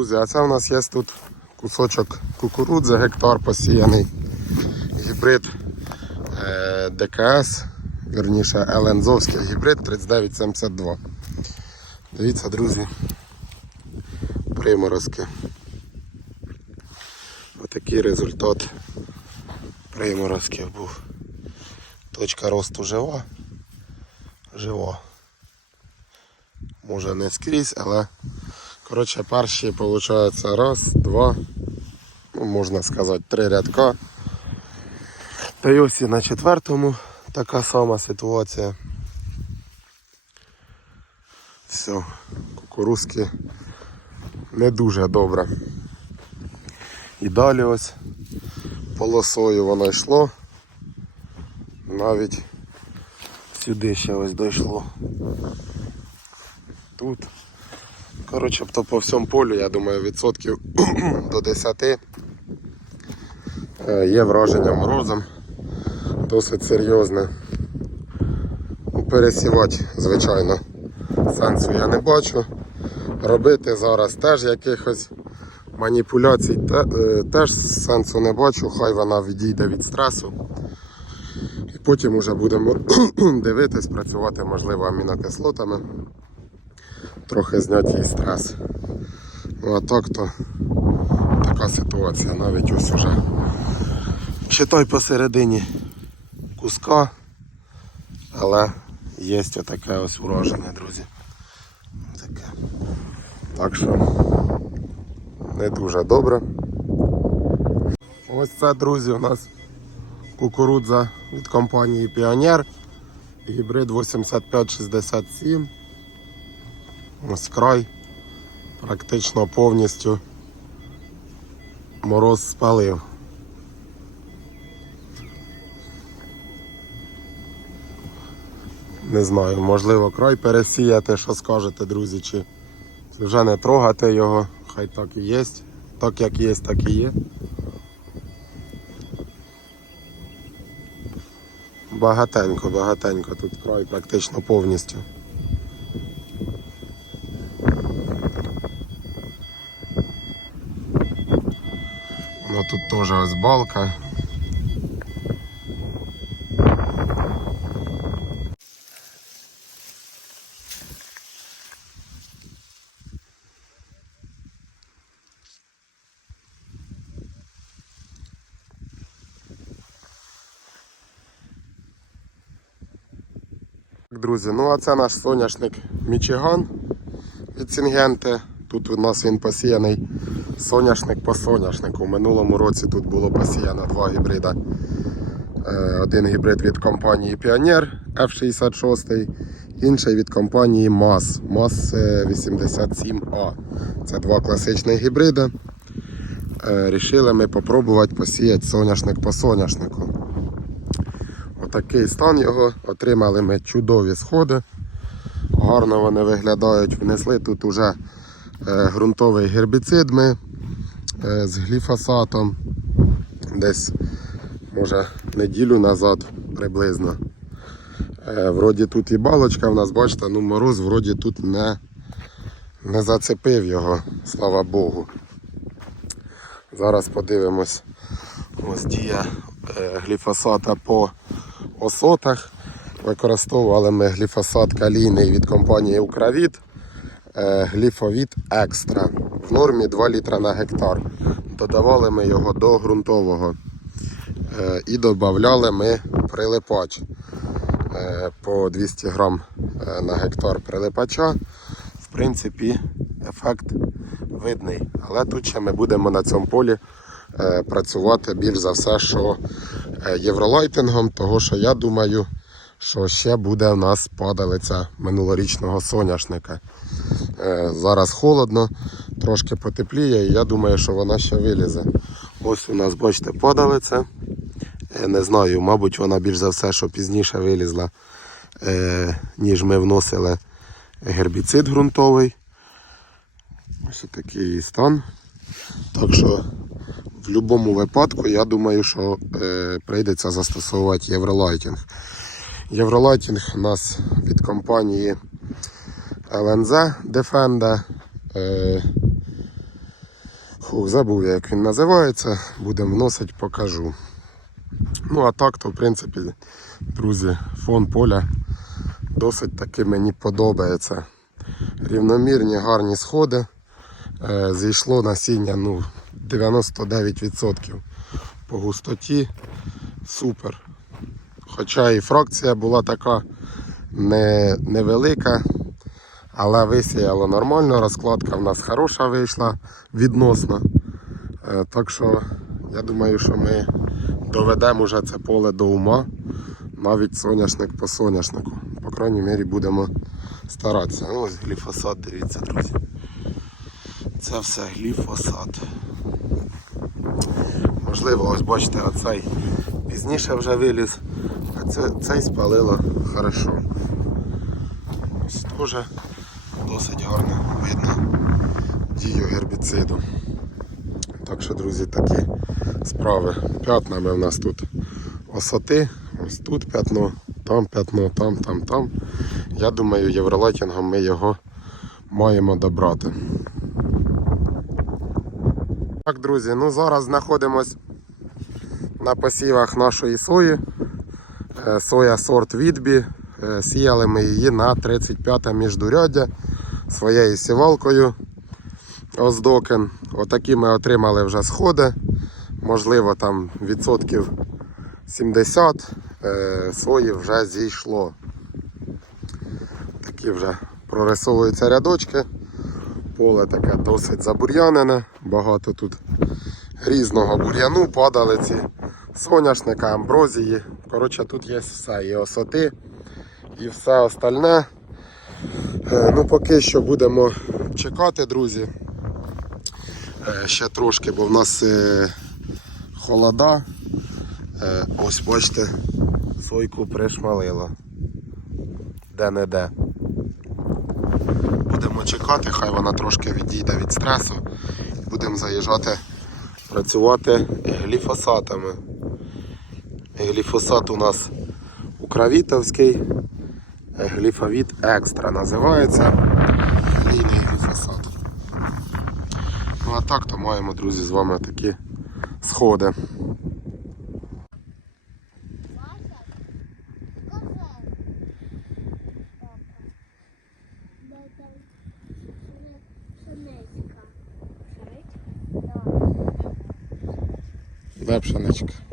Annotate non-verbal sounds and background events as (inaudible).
Друзі, а це в нас є тут кусочок кукурудзи, гектар посіяний. Гібрид е, ДКС, вірніше Елензовський гібрид 3972. Дивіться, друзі, приморозки. Отакий результат приморозків був. Точка росту жива. Жива. Може не скрізь, але коротше перші виходить раз, два, ну, можна сказати, три рядка. Та й ось і на четвертому така сама ситуація. Все, кукурузки не дуже добре. І далі ось полосою воно йшло. Навіть сюди ще ось дійшло. Тут. Коротше, то по всьому полю, я думаю, відсотків (clears throat) до 10 е, є враження морозом. Досить серйозне. Ну, Пересівати, звичайно, сенсу я не бачу. Робити зараз теж якихось маніпуляцій е, теж сенсу не бачу, хай вона відійде від стресу. І потім вже будемо (clears throat) дивитись, працювати, можливо, амінокислотами. Трохи зняти їй стрес. Ну а так то така ситуація, навіть ось уже. Читай посередині куска, але є отаке ось ураження, друзі. Таке. Так що не дуже добре. Ось це, друзі, у нас кукурудза від компанії Піонер. Гібрид 8567. Ось край. Практично повністю мороз спалив. Не знаю, можливо, край пересіяти, що скажете, друзі, чи вже не трогати його, хай так і є. Так як є, так і є. Багатенько, багатенько, тут край практично повністю. Ну тут теж ось. Друзі, ну а це наш соняшник Мічиган від Сінгенти. Тут у нас він посіяний соняшник по соняшнику. У минулому році тут було посіяно два гібрида. Е, Один гібрид від компанії Pioneer F66, інший від компанії MAS MAS 87A. Це два класичних гібриди. Е, Рішили ми попробувати посіяти соняшник по соняшнику. Отакий стан його. Отримали ми чудові сходи. Гарно вони виглядають. Внесли тут уже е, ґрунтовий гербіцид ми з гліфосатом. Десь, може, неділю назад приблизно. Е, вроді тут і балочка в нас, бачите, ну мороз вроді тут не, не зацепив його, слава Богу. Зараз подивимось. Ось дія е, гліфосата по осотах. Використовували ми гліфосат калійний від компанії Укравіт. Е, Гліфовіт Екстра. В нормі 2 літра на гектар. Додавали ми його до ґрунтового. Е, І додавали ми прилипач е, по 200 грам на гектар прилипача. В принципі, ефект видний. Але тут ще ми будемо на цьому полі працювати більш за все, що євролайтингом, того що я думаю, що ще буде в нас падалиця минулорічного соняшника. Е, Зараз холодно, трошки потепліє, і я думаю, що вона ще вилізе. Ось у нас, бачите, падалиця. Е, Не знаю, мабуть, вона більш за все, що пізніше вилізла, е, ніж ми вносили гербіцид ґрунтовий. Ось такий стан. Так що в будь-якому випадку я думаю, що прийдеться застосовувати євролайтінг. Євролайтінг у нас від компанії LNZ Defender. Е, забув я, як він називається. Будемо вносити, покажу. Ну, а так, то, в принципі, друзі, фон поля досить таки мені подобається. Рівномірні, гарні сходи. Е, Зійшло насіння ну, 99% по густоті. Супер. Хоча і фракція була така не, невелика, але висіяло нормально, розкладка в нас хороша вийшла відносно. Е, Так що я думаю, що ми доведемо вже це поле до ума, навіть соняшник по соняшнику. По крайній мірі будемо старатися. Ну, ось гліфосат, дивіться, друзі. Це все гліфосат. Можливо, ось бачите, оцей пізніше вже виліз, а це, цей спалило хорошо. Ось теж досить гарно видно дію гербіциду. Так що, друзі, такі справи. П'ятнами в нас тут осоти, ось тут п'ятно, там п'ятно, там, там, там. Я думаю, євролайтінгом ми його маємо добрати. Так, друзі, ну зараз знаходимось на посівах нашої сої. Е, Соя сорт відбі. Е, Сіяли ми її на 35 міждуряддя своєю сівалкою Оздокен. Отакі ми отримали вже сходи. Можливо, там відсотків 70 е, сої вже зійшло. Такі вже прорисовуються рядочки. Поле таке досить забур'янене, багато тут різного бур'яну, падалиці, соняшника, амброзії. Коротше, тут є все, і осоти, і все остальне. Е, Ну, поки що будемо чекати, друзі. Е, Ще трошки, бо в нас е, холода. Ось бачите, сойку пришмалило. Де-не-де. Будемо чекати, хай вона трошки відійде від стресу. Будемо заїжджати працювати гліфосатами. Гліфосат у нас укравітовський, гліфовіт екстра називається. Ліній гліфосат. Ну а так то маємо, друзі, з вами такі сходи. Пшеничка. Де пшеничка?